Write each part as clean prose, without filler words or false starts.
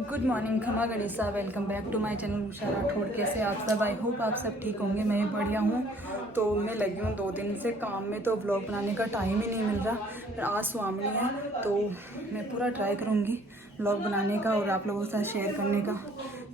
Good morning, खमा Ganesha. Welcome back to my channel Usha Rathore. कैसे आप सब? आई होप आप सब ठीक होंगे। मैं बढ़िया हूँ। तो मैं लगी हूँ 2 दिन से काम में, तो व्लॉग बनाने का टाइम ही नहीं मिल रहा। फिर आज स्वामी है तो मैं पूरा ट्राई करूँगी व्लॉग बनाने का और आप लोगों के साथ शेयर करने का।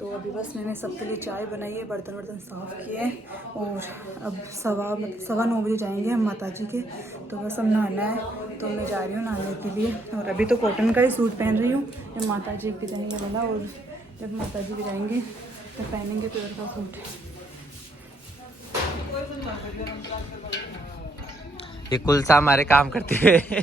तो अभी बस मैंने सबके लिए चाय बनाई है, बर्तन वर्तन साफ़ किए हैं और अब 9:15 बजे जाएंगे हम माता जी के। तो बस अब नहाना है तो मैं जा रही हूँ नहाने के लिए। और अभी तो कॉटन का ही सूट पहन रही हूँ। जब माता जी के जाएंगे वाला, और जब माता जी के जाएंगे तो पहनेंगे प्योर का सूट। ये कुलसा हमारे काम करते हुए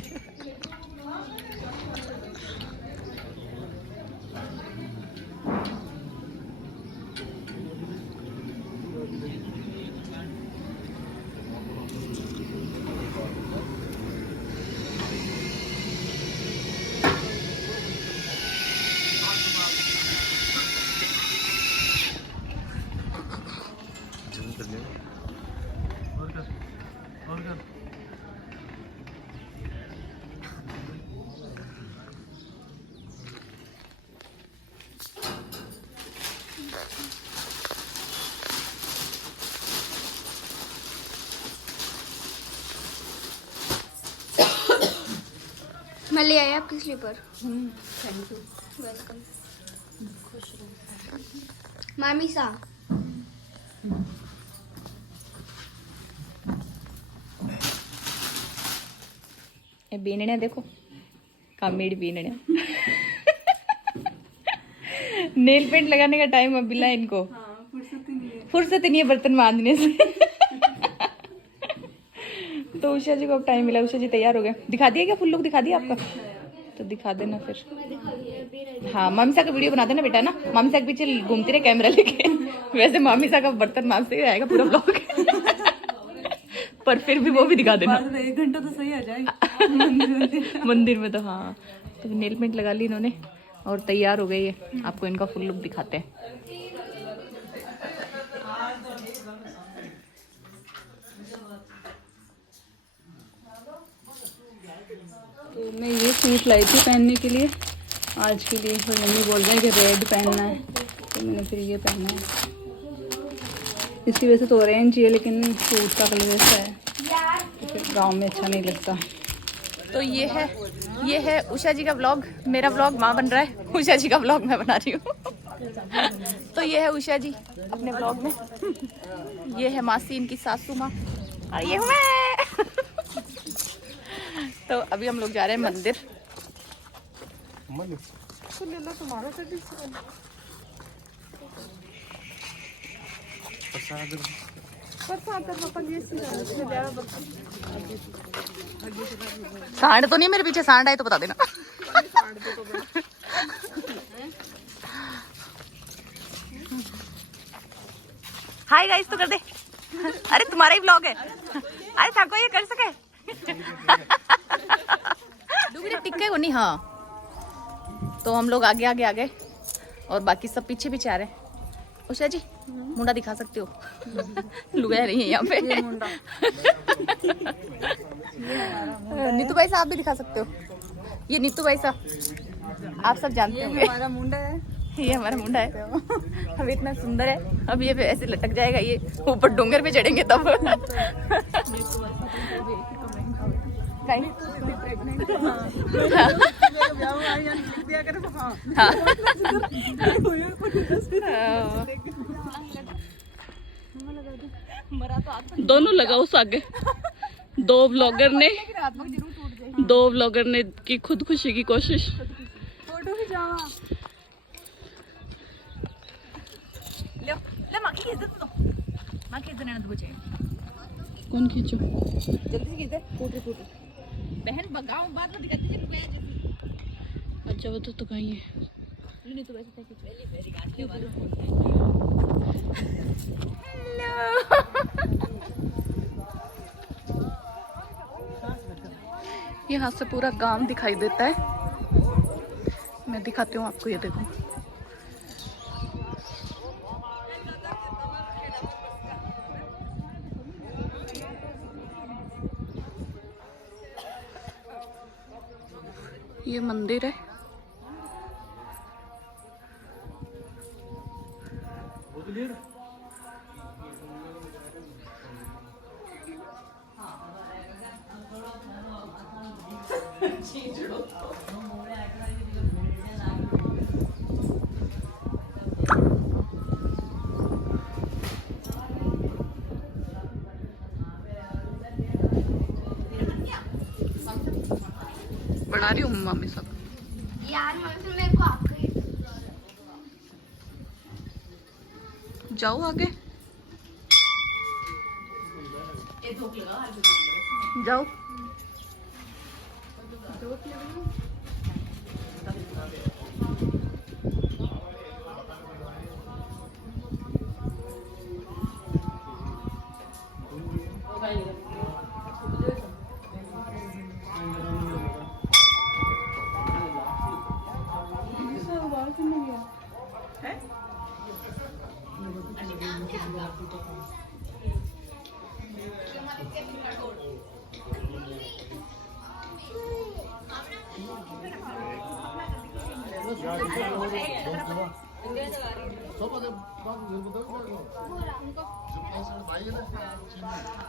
मैं ले आया आपकी स्लीपर। Thank you. वेलकम। मामी सा ये बीनने देखो, कामेडी बीनने। नेल पेंट लगाने का टाइम अब मिला इनको। फुर्सत ही नहीं है बर्तन मांजने से। तो उषा जी को अब टाइम मिला। उषा जी तैयार हो गए। दिखा दिया क्या? फुल लुक दिखा दिया आपका? तो दिखा देना फिर। हाँ, मामीसा का वीडियो बना देना बेटा ना। मामीसा के पीछे घूमती रहे कैमरा लेके। वैसे मामीसा का बर्तन मांजते हुए आएगा पूरा ब्लॉग। पर फिर भी वो भी दिखा देना। 1 घंटा तो सही आ जाएगा मंदिर में। तो हाँ, तो नेल पेंट लगा ली इन्होंने और तैयार हो गए। ये आपको इनका फुल लुक दिखाते हैं। तो मैं ये सूट लाई थी पहनने के लिए आज के लिए। फिर मम्मी बोल रहे हैं कि रेड पहनना है, तो मैंने फिर ये पहना है। इसकी वजह से तो ऑरेंज ही है, लेकिन सूट का कलर ऐसा है तो फिर गाँव में अच्छा नहीं लगता। तो ये है उषा जी का व्लॉग। मेरा व्लॉग माँ बन रहा है, उषा जी का व्लॉग मैं बना रही हूँ। तो ये है उषा जी अपने व्लॉग में। ये है मासी, इनकी सासू माँ, और ये हूँ मैं। तो अभी हम लोग जा रहे हैं मंदिर। सांड तो नहीं मेरे पीछे? सांड आए तो बता देना। हाय गाइस तो कर दे। अरे तुम्हारा ही ब्लॉग है। अरे ठाको ये कर सके। टिक्के को नहीं। हाँ, तो हम लोग आगे आगे आ गए और बाकी सब पीछे पीछे आ रहे हैं। उषा जी मुंडा दिखा सकते हो? लुगाया नहीं है यहाँ पे। नीतू भाई साहब भी दिखा सकते हो। ये नीतू भाई साहब आप सब जानते होंगे। हमारा मुंडा है। ये हमारा मुंडा है। अब इतना सुंदर है, अब ये ऐसे लटक जाएगा। ये ऊपर डोंगर पे चढ़ेंगे तब। दोनों लगाओ आगे। दो ब्लॉगर ने की खुदकुशी की कोशिश। फोटो खिंचावा। ले माँ की इज्जत दो। माँ की इज्जत नहीं दो चाहिए। कौन खींचो? जल्दी से खींच दे। फोटो बहन बगाओ बाद में दिखाती है। अच्छा वो तो कहीं है। नहीं तो वैसे यहाँ से पूरा गांव दिखाई देता है। मैं दिखाती हूँ आपको, ये देखो। ये मंदिर है। बना रही हूँ मम्मी सब। यार मम्मी फिर मेरे को आ गई। जाओ आगे, जाओ।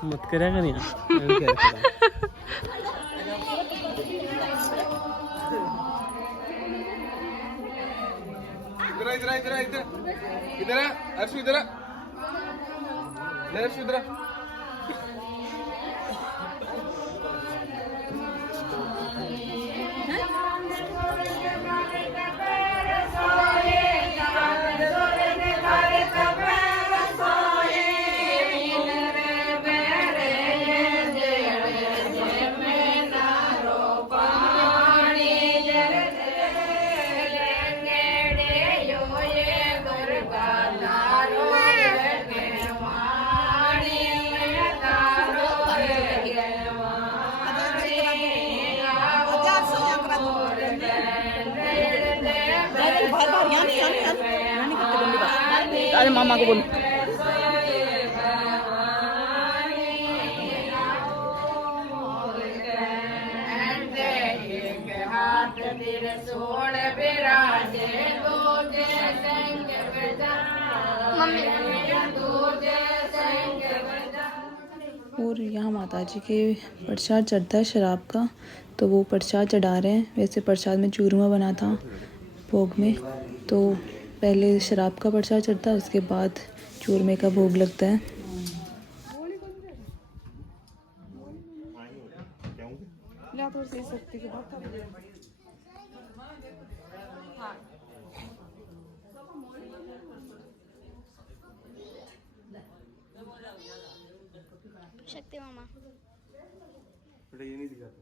मत करेगा नहीं इधर इधर इधर इधर इधर अर्शु इधर ले अर्शु इधर अरे मामा को बोलो। और यहाँ माता जी के प्रसाद चढ़ता है शराब का, तो वो प्रसाद चढ़ा रहे हैं। वैसे प्रसाद में चूरमा बना था भोग में, तो पहले शराब का प्रसाद चढ़ता है, उसके बाद चूरमे का भोग लगता है। शक्ति मामा ये नहीं दिखाता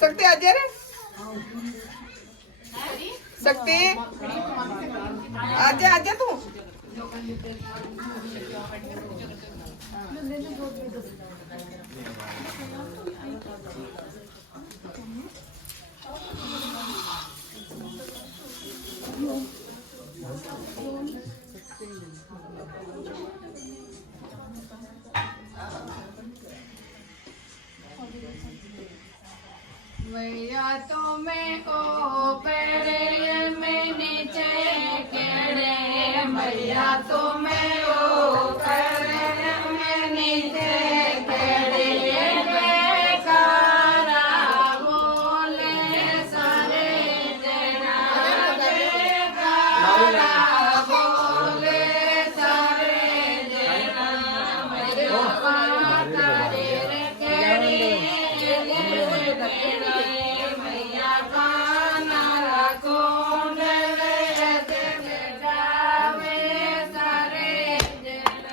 सकते आजा रे, सकते आजा आजा तू। भैया तो मैं ओ पेड़े में नीचे केड़े भैया तो मैं ओ पेड़े में नीचे केड़े बेकारा बोले सारे जना बेकारा बोले सारे जना मेरे पाता रे केड़े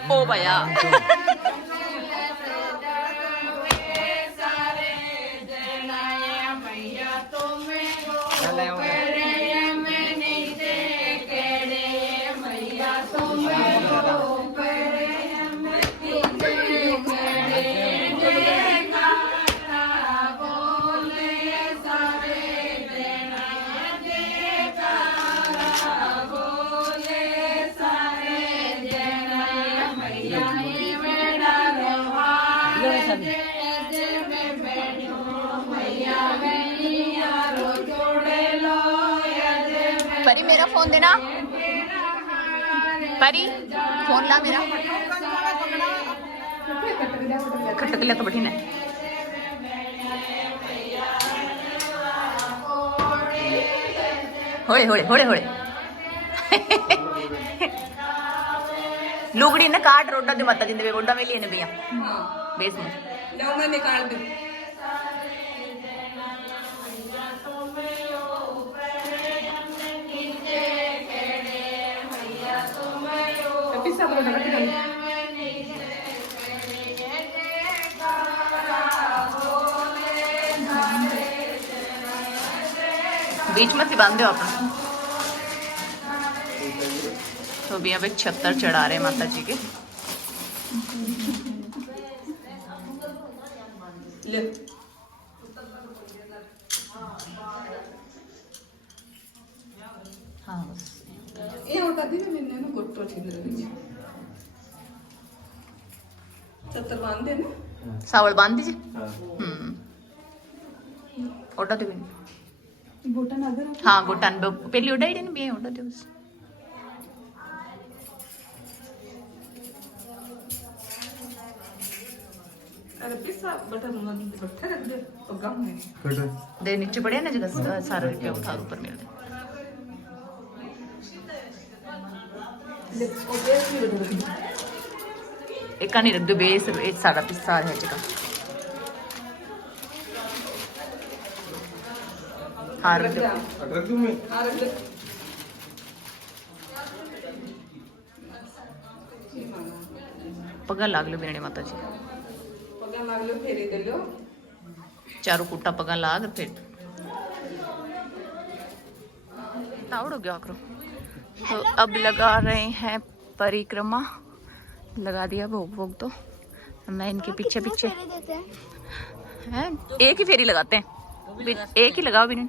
ओ भैया परी मेरा फोन देना परी फोन ला मेरा खटक लिया तो बैठी ना होड़े होड़े होड़े होड़े लुगड़ी ने काट रोडा दे माता जिंदे रोडा में लिए ने भैया बेस में मैं निकाल दूं पिस्सा बोलो ना बीच में से बांध दो अपना तो भी अब एक छत्तर चढ़ा रहे माता जी के ले हाँ बस ये होता थी ना मैंने ना गुट्टो ठीक रही छत्तर बांध दे ना सावल बांध दीजिए ओटा दे गोटा ना अगर हाँ गोटा पहली ओटा ही भी ओटा दे बस अरे पिस्सा बटर बट्ठा रख दे तो गम है दे नीचे पड़े ना जगह सारा रुपया उठा ऊपर मिल दे ले ओ बेस भी रख दे एक नहीं रख दो बेस एक सारा पिस्सा है जगह हाँ रख दो रख दूं मैं हाँ रख दे पगा लाग लो बिरणे माता जी पगा मार लो फेरी दे लो चारों कुटा पगा लाग फिर तावड़ हो गया करो तो अब लगा रहे हैं परिक्रमा लगा दिया भोग भोग तो मैं इनके पीछे पीछे देते हैं हैं एक ही फेरी लगाते हैं एक ही लगाओ बिरणे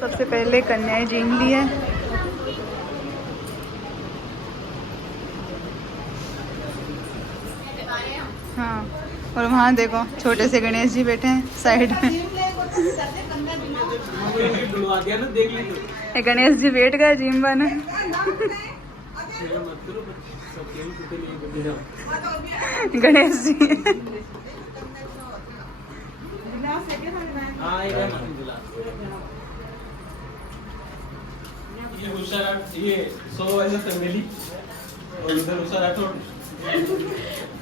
सबसे पहले कन्याएं जीन ली है हाँ और वहाँ देखो छोटे से गणेश जी बैठे हैं साइड में ये गणेश जी बैठ गए जिम बने गणेश जी ये उषा ये 100 ऐसा फैमिली और उधर उषा राठौड़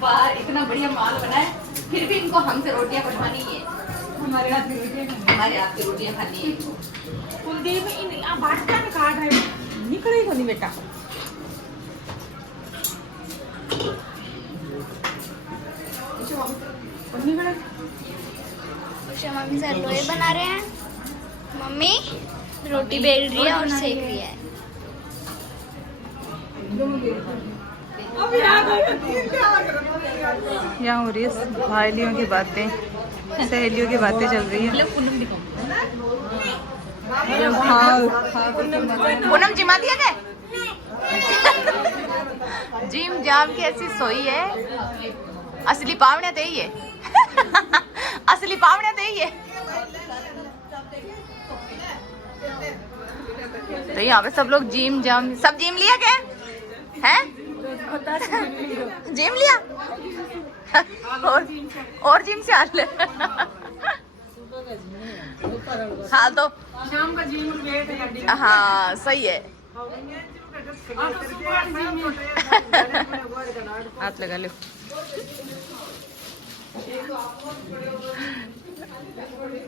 बाहर इतना बढ़िया माल बना है फिर भी इनको हमसे रोटियां बनवानी है हमारे हाथ में हमारे हाथ की रोटियां खानी है कुलदीप इन बाटका में काट है निकले को नहीं बेटा उषा मम्मी से हलवे बना रहे हैं मम्मी रोटी बेल रही है और सेक रही है यहाँ हो रही है सहेलियों की बातें, सहेलियों की बातें चल रही है। पूनम जिमा दिया क्या? जिम जाम की ऐसी सोई है, असली पावने ते ही है। असली पावने ते ही है। तो यहाँ पे सब लोग जिम जाम, सब जिम लिया क्या है? जिम लिया और जिम से हाल है। हाँ तो शाम का जिम वेट है। हाँ सही है। हाथ लगा लो।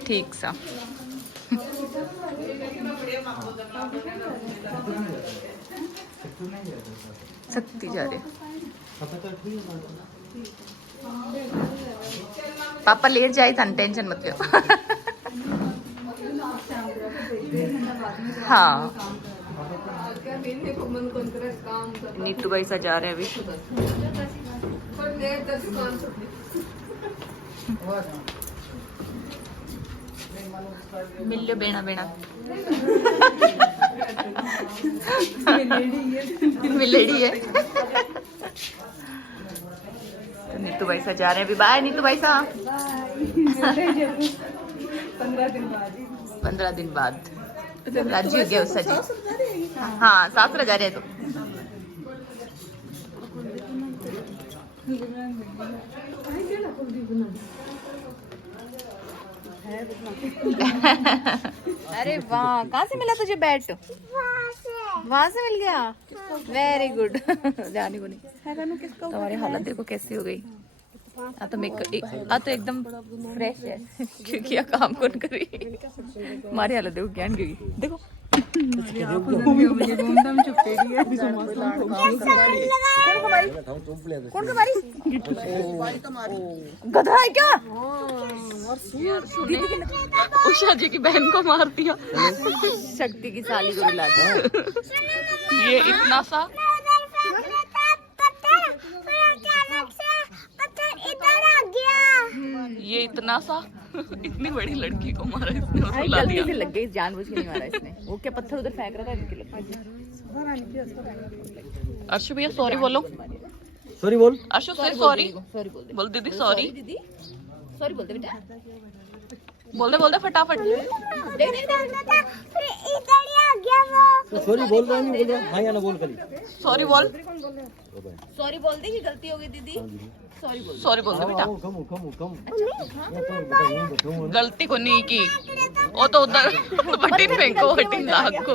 ठीक सा। सकती जा रहे पापा लेट जाए था, टेंशन मत लो। हाँ नीतू भाई सा जा रहे हैं अभी। मिल लो बेना बेना। मिलेडी है। तो नीतू भाई सा जा रहे हैं अभी। बाय नीतू भाई सा। 15 दिन बाद राजी हो गया उससे जी। हाँ सासुरा जा रहे हैं। तो अरे वाह, कहाँ से मिला तुझे बैट? वहाँ से मिल गया। Very good. जाने को नहीं। तुम्हारी हालत देखो कैसी हो गई। तो एकदम फ्रेश है क्योंकि यह काम कौन करी। हमारी हालत देखो ज्ञान की देखो। कौन कमारी गधा है क्या? उषा जी की बहन को मार दिया। शक्ति की साली को रुला दिया। ये इतना सा ये इतना सा इतनी बड़ी लड़की को मारा इसने और रुला गलती दिया। से लग गई, जानबूझ के नहीं मारा इसने। वो क्या पत्थर उधर फेंक रहा था इसके लिए। अर्शु भैया सॉरी बोलो। सॉरी बोल। अर्शु से सॉरी सॉरी बोल दे। बोल दीदी सॉरी। दीदी सॉरी बोल दे बेटा। बोल दे फटाफट। सॉरी बोल रहा नहीं बोल रहा। हाँ या ना बोल करी। सॉरी बोल। सॉरी बोल दे कि गलती हो गई दीदी। सॉरी बोल। सॉरी बोल दे बेटा। कम गलती को नहीं की। वो तो उधर बटिन फेंको बटिन दाग को।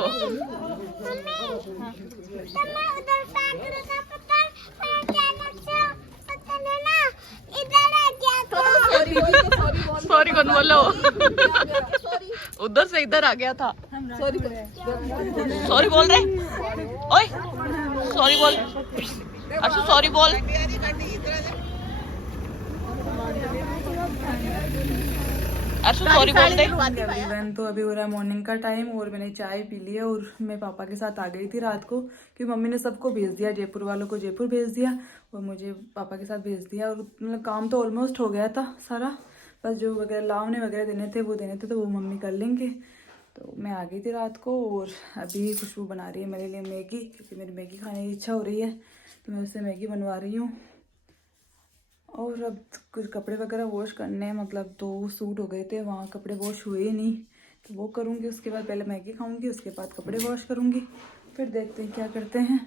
सॉरी कौन बोलो। उधर से इधर आ गया था। सॉरी बोल रहे। ओए सॉरी बोल। अर्शु सॉरी बोल। अर्शु सॉरी बोल दे। इवन तो अभी हो रहा है मॉर्निंग का टाइम और मैंने चाय पी ली है और मैं पापा के साथ आ गई थी रात को क्योंकि मम्मी ने सबको भेज दिया, जयपुर वालों को जयपुर भेज दिया और मुझे पापा के साथ भेज दिया। और मतलब काम तो ऑलमोस्ट हो गया था सारा, बस जो वगैरह लावने वगैरह देने थे वो देने थे तो वो मम्मी कर लेंगे। तो मैं आ गई थी रात को और अभी खुशबू बना रही है मेरे लिए मैगी क्योंकि मेरी मैगी खाने की इच्छा हो रही है तो मैं उससे मैगी बनवा रही हूँ। और अब कुछ कपड़े वगैरह वॉश करने हैं, मतलब 2 सूट हो गए थे वहाँ कपड़े वॉश हुए ही नहीं तो वो करूँगी। उसके बाद पहले मैगी खाऊँगी, उसके बाद कपड़े वॉश करूँगी, फिर देखते हैं क्या करते हैं।